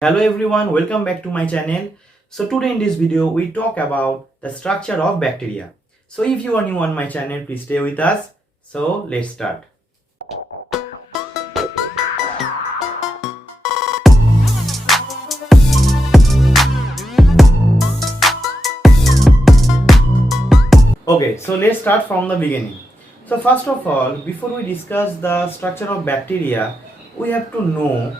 Hello everyone, welcome back to my channel. So today in this video we talk about the structure of bacteria. So if you are new on my channel, please stay with us. So let's start. Okay, so let's start from the beginning. So first of all, before we discuss the structure of bacteria, we have to know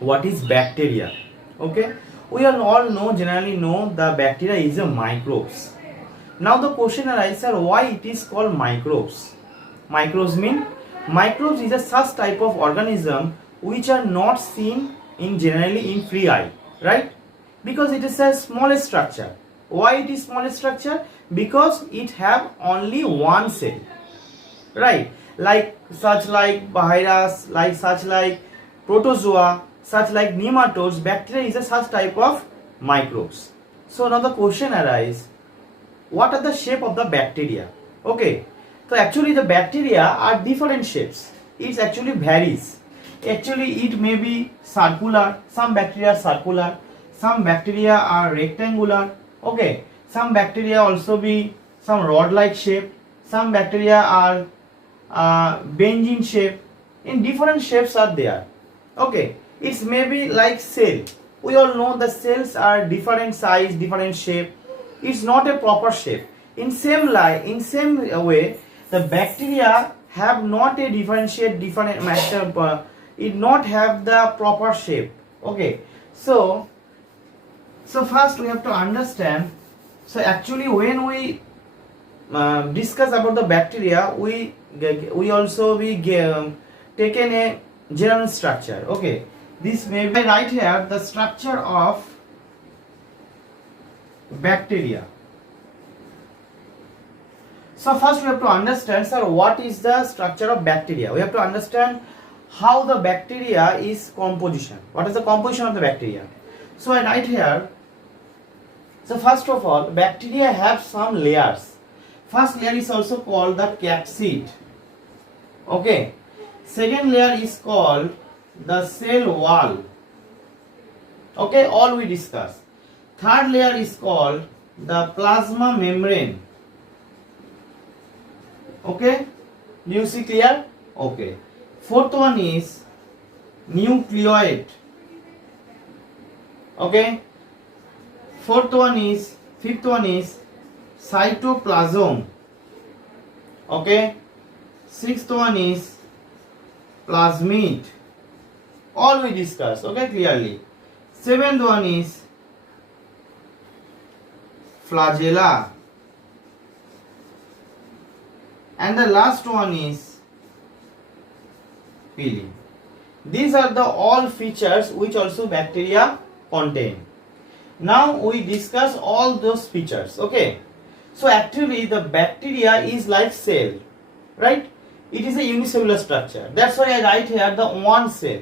what is bacteria. Okay, we all generally know the bacteria is a microbes. Now the question arises, why it is called microbes. Microbes is a such type of organism which are not seen in generally in free eye, right? Because it is a smallest structure. Why it is smallest structure? Because it have only one cell, right? Like virus, like protozoa, such like nematodes. Bacteria is a such type of microbes. So now the question arises, what are the shape of the bacteria? Okay, so actually the bacteria are different shapes. It actually varies. Actually it may be circular, some bacteria are circular, some bacteria are rectangular. Okay, some bacteria also be some rod like shape, some bacteria are benzene shape. In different shapes are there. Okay, it's maybe like cell. We all know the cells are different size, different shape. It's not a proper shape. In same way, the bacteria have not a different matter. It not have the proper shape. Okay, so first we have to understand. So actually, when we discuss about the bacteria, we also taken a general structure. Okay, this may be right here the structure of bacteria. So first we have to understand, sir, what is the structure of bacteria. We have to understand how the bacteria is composition. What is the composition of the bacteria? So I write here. So first of all, bacteria have some layers. First layer is also called the capsid. Okay. Second layer is called the cell wall. Okay, all we discuss. Third layer is called the plasma membrane. Okay, do you see clear? Okay. Fourth one is nucleoid. Okay. Fifth one is cytoplasm. Okay. Sixth one is plasmid. All we discuss. Okay, clearly. Seventh one is flagella. And the last one is pili. These are the all features which also bacteria contain. Now we discuss all those features. Okay, so actually the bacteria is like cell, right? It is a unicellular structure. That's why I write here the one cell,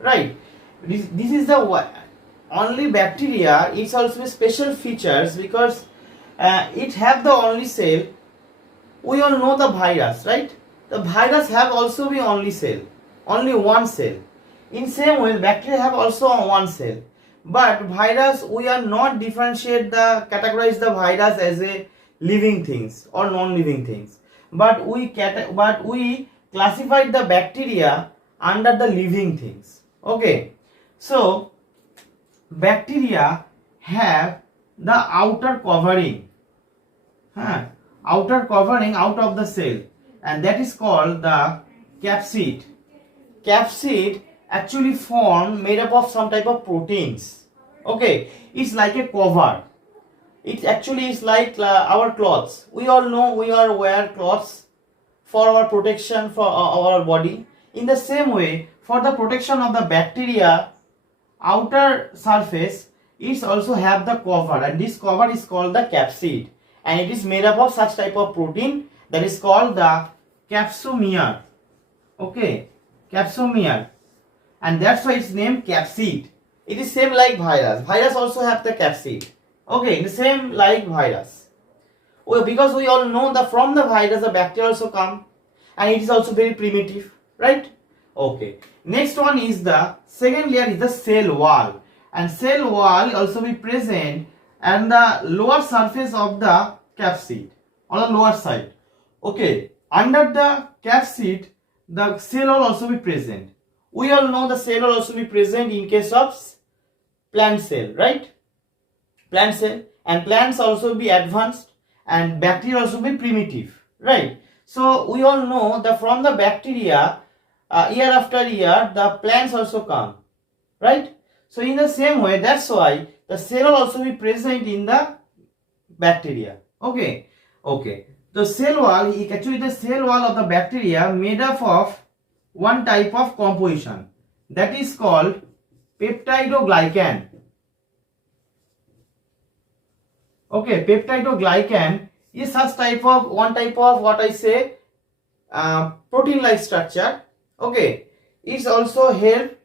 right? This is the only bacteria. It's also special features because it have the only cell. We all know the virus, right? The virus have also be only cell, only one cell. In same way, bacteria have also one cell. But virus, we are not categorize the virus as a living things or non-living things. But we classified the bacteria under the living things. Okay, so bacteria have the outer covering. Outer covering out of the cell, and that is called the capsid. Capsid actually made up of some type of proteins. Okay, it's like a cover. It actually is like our clothes. We all know we are wear clothes for our protection for our body. In the same way, for the protection of the bacteria outer surface, it also have the cover, and this cover is called the capsid. And it is made up of such type of protein that is called the capsomere. Okay, capsomere, and that's why it's named capsid. It is same like virus. Virus also have the capsid. Okay, the same like virus. Well, because we all know that from the virus the bacteria also come, and it is also very primitive, right? Okay, Next one is the second layer is the cell wall, and cell wall also be present and the lower surface of the capsid on the lower side. Okay, under the capsid the cell wall also be present. We all know the cell wall also be present in case of plant cell, right? Plant cell, and plants also be advanced and bacteria also be primitive, right? So we all know that from the bacteria year after year the plants also come, right? So in the same way, that's why the cell will also be present in the bacteria. Okay, okay. The cell wall, actually the cell wall of the bacteria made up of one type of composition that is called peptidoglycan. Okay, peptidoglycan is such type of one type of what I say protein-like structure. Okay, it's also help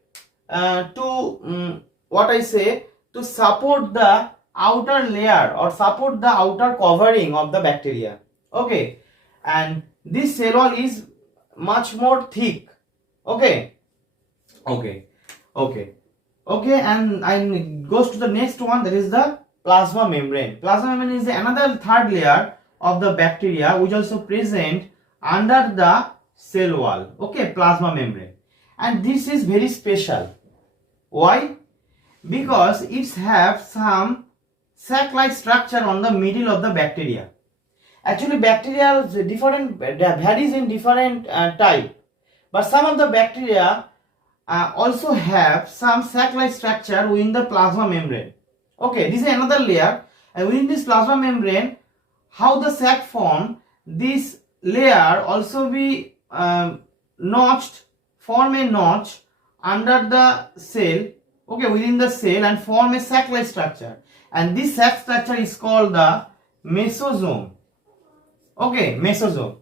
to what I say to support the outer layer or support the outer covering of the bacteria. Okay, and this cell wall is much more thick. Okay, okay, okay, okay, and goes to the next one, that is the plasma membrane. Plasma membrane is another third layer of the bacteria which also present under the cell wall. Okay, plasma membrane, and this is very special. Why? Because it has some sac-like structure on the middle of the bacteria. Actually, bacteria different varies in different type, but some of the bacteria also have some sac-like structure within the plasma membrane. Okay, this is another layer, and within this plasma membrane, how the sac form, this layer also be notched, form a notch under the cell, okay, within the cell, and form a sac-like structure, and this sac structure is called the mesosome. Okay, mesosome.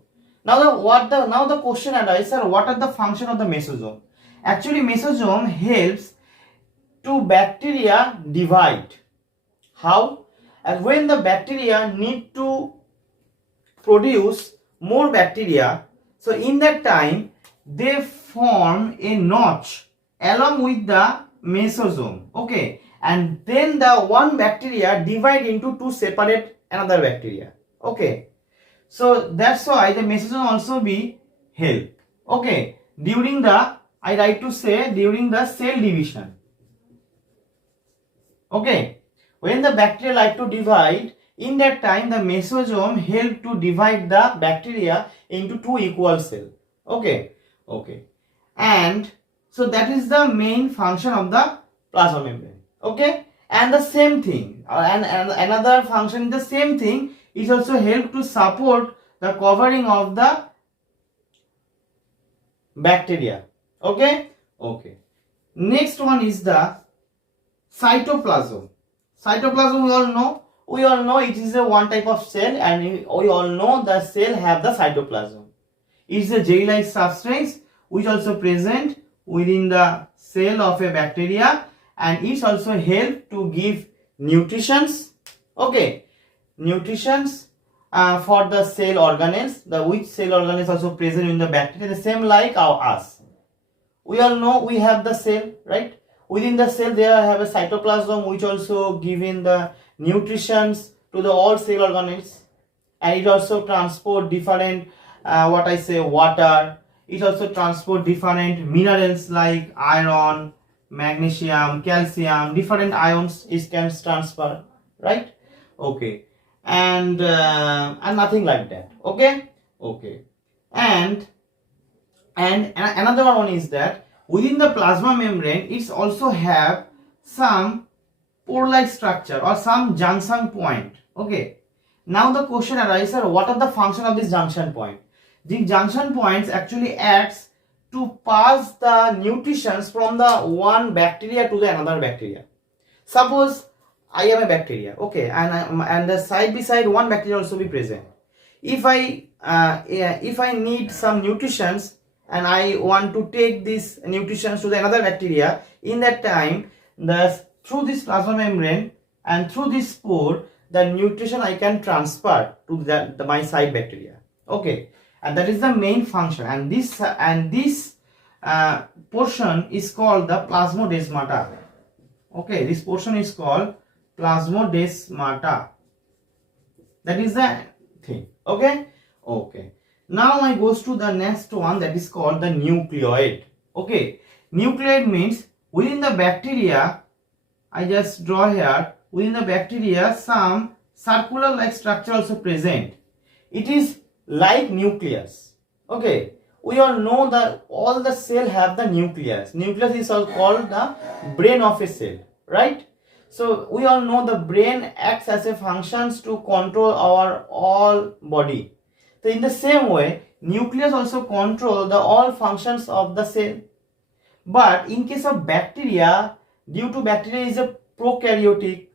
Now the question arises, sir, what are the function of the mesosome? Actually, mesosome helps to bacteria divide. How? And when the bacteria need to produce more bacteria, so in that time they form a notch along with the mesosome. Okay, and then the one bacteria divide into two separate another bacteria. Okay, so that's why the mesosome also be help. Okay, during the, I like to say, during the cell division. Okay, when the bacteria like to divide, in that time the mesosome help to divide the bacteria into two equal cells. Okay, okay, and so that is the main function of the plasma membrane. Okay, and the same thing, and another function, the same thing, is also help to support the covering of the bacteria. Okay, okay. Next one is the cytoplasm. Cytoplasm we all know it is a one type of cell, and we all know the cell have the cytoplasm. It is a gel-like substance which also present within the cell of a bacteria, and it also help to give nutritions. Okay, nutritions for the cell organelles, the which cell organelles also present in the bacteria, the same like us. We all know we have the cell, right? Within the cell there have a cytoplasm which also giving the nutritions to the all cell organelles, and it also transport different what I say water. It also transport different minerals like iron, magnesium, calcium, different ions it can transfer, right? Okay, and nothing like that. Okay, okay, and another one is that within the plasma membrane it's also have some pore-like structure or some junction point. Okay, now the question arises, what are the function of this junction point? The junction points actually acts to pass the nutritions from the one bacteria to the another bacteria. Suppose I am a bacteria, okay, and the side beside one bacteria also be present. If I need some nutritions and I want to take this nutritions to the another bacteria, in that time through this plasma membrane and through this pore, the nutrition I can transfer to my side bacteria. Okay, and that is the main function, and this portion is called the plasmodesmata. Okay, this portion is called plasmodesmata. That is the thing. Okay, okay. Now I goes to the next one, that is called the nucleoid. Okay, nucleoid means within the bacteria, I just draw here, within the bacteria some circular like structure also present. It is like nucleus. Okay, we all know that all the cell have the nucleus. Nucleus is also called the brain of a cell, right? So we all know the brain acts as a functions to control our all body. So in the same way, nucleus also control the all functions of the cell. But in case of bacteria, due to bacteria is a prokaryotic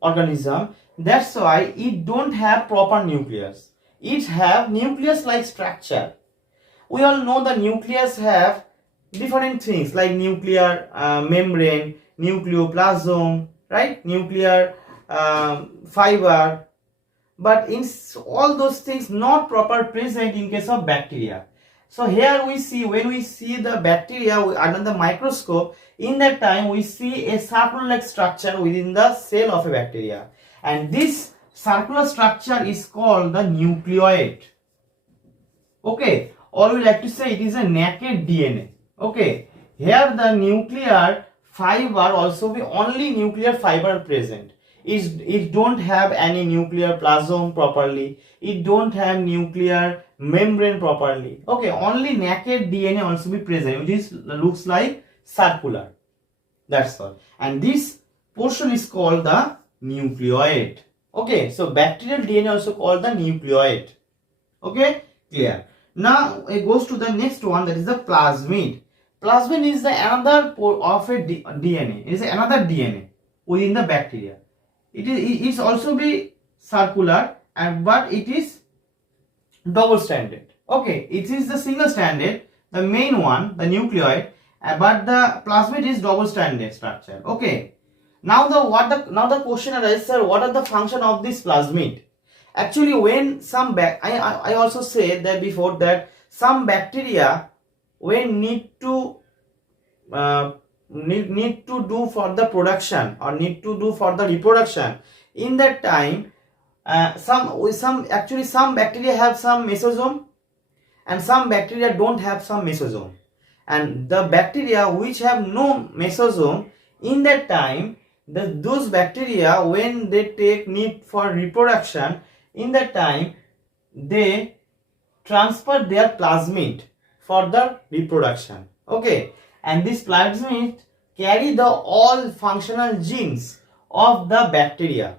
organism, that's why it don't have proper nucleus. It have nucleus like structure. We all know the nucleus have different things like nuclear membrane, nucleoplasm, right? Nuclear fiber. But in all those things not proper present in case of bacteria. So here we see, when we see the bacteria under the microscope, in that time we see a circular-like structure within the cell of a bacteria, and this circular structure is called the nucleoid. Okay, or we like to say it is a naked DNA. Okay, here the nuclear fiber also be only nuclear fiber present. It don't have any nuclear plasm properly. It don't have nuclear membrane properly. Okay, only naked DNA also be present, which is looks like circular. That's all. And this portion is called the nucleoid. Okay, so bacterial DNA also called the nucleoid. Okay, clear. Now it goes to the next one, that is the plasmid. Plasmid is the another of a DNA. It is another DNA within the bacteria. It's also be circular, and but it is double stranded. Okay, it is the single stranded, the main one, the nucleoid, but the plasmid is double stranded structure. Okay, now the question arises, sir, what are the function of this plasmid? Actually, when some I also said that before, that some bacteria when need to do for the production or need to do for the reproduction, in that time some bacteria have some mesosome and some bacteria don't have some mesosome, and the bacteria which have no mesosome, in that time those bacteria when they take need for reproduction, in that time they transfer their plasmid for the reproduction. Okay, and this plasmid carry the all functional genes of the bacteria.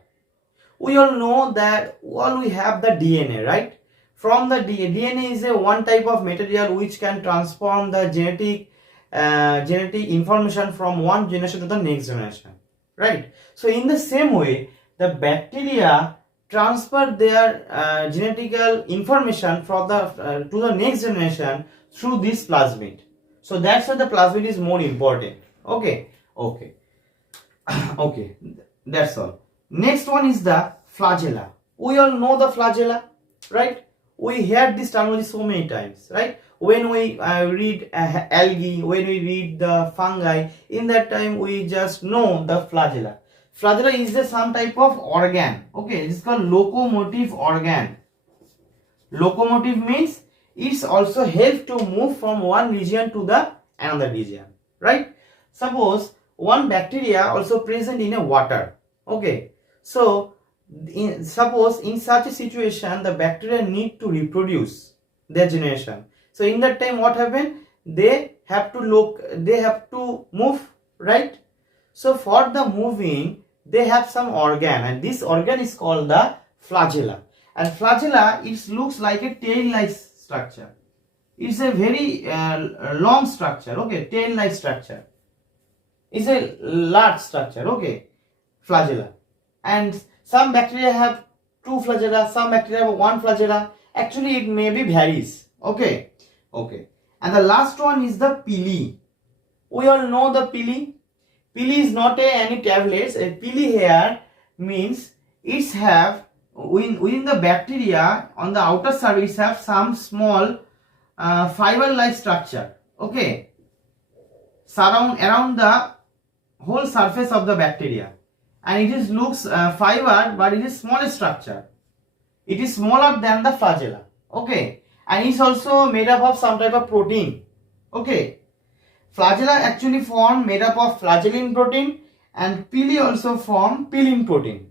We all know that all we have the DNA, right? From the DNA is a one type of material which can transform the genetic information from one generation to the next generation, right? So in the same way, the bacteria transfer their genetical information from the to the next generation through this plasmid. So that's why the plasmid is more important. Okay, okay, that's all. Next one is the flagella. We all know the flagella, right? We heard this terminology so many times, right? When we read algae, when we read the fungi, in that time we just know the flagella. Flagella is some type of organ. Okay, it's called locomotive organ. Locomotive means it's also help to move from one region to the another region, right? Suppose one bacteria also present in a water. Okay, so suppose in such a situation the bacteria need to reproduce their generation. So in that time what happen? They have to move, right? So for the moving they have some organ, and this organ is called the flagella. And flagella, it looks like a tail-like structure. It's a very long structure. Okay, tail-like structure. It's a large structure. Okay, flagella. And some bacteria have two flagella, some bacteria have one flagella. Actually, it maybe varies. Okay. And the last one is the pili. We all know the pili. Pili is not any tablets. A pili here means it's have within the bacteria on the outer surface have some small fiber-like structure. okay, surround around the whole surface of the bacteria, and it is looks fiber, but it is small structure. It is smaller than the flagella, okay, and it's also made up of some type of protein, okay. Flagella actually form made up of flagellin protein, and pili also form pilin protein.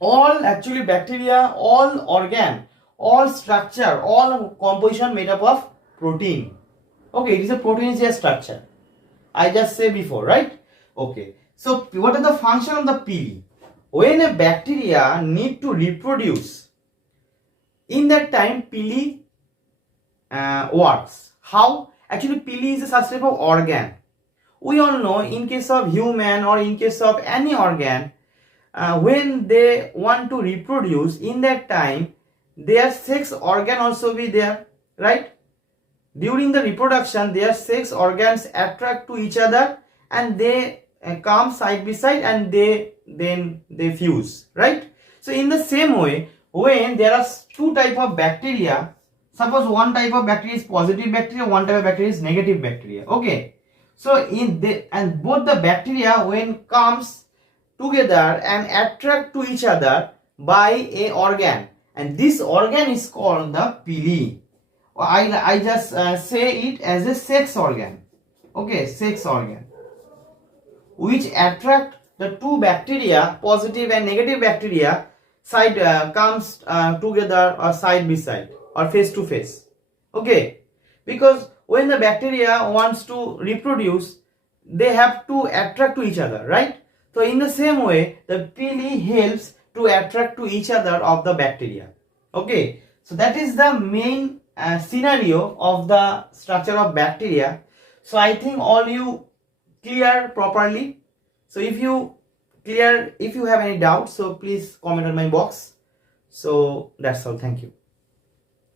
All actually bacteria, all organ, all structure, all composition made up of protein. Okay, it is a proteinaceous structure. I just said before, right? Okay. So what is the function of the pili? When a bacteria need to reproduce, in that time pili works. How? Actually, pili is a such type of organ. We all know in case of human or in case of any organ, when they want to reproduce, in that time their sex organ also be there, right? During the reproduction, their sex organs attract to each other, and they come side by side, and they fuse, right? So in the same way, when there are two type of bacteria, suppose one type of bacteria is positive bacteria, one type of bacteria is negative bacteria, okay. So in the and both the bacteria when comes together and attract to each other by a organ, and this organ is called the pili. I just say it as a sex organ, okay, sex organ, which attract the two bacteria, positive and negative bacteria, side comes together or side by side or face to face, okay. Because when the bacteria wants to reproduce, they have to attract to each other, right? So in the same way, the pili helps to attract to each other of the bacteria, okay. So that is the main scenario of the structure of bacteria. So I think all you clear properly. So if you have any doubts, so please comment on my box. So that's all. Thank you.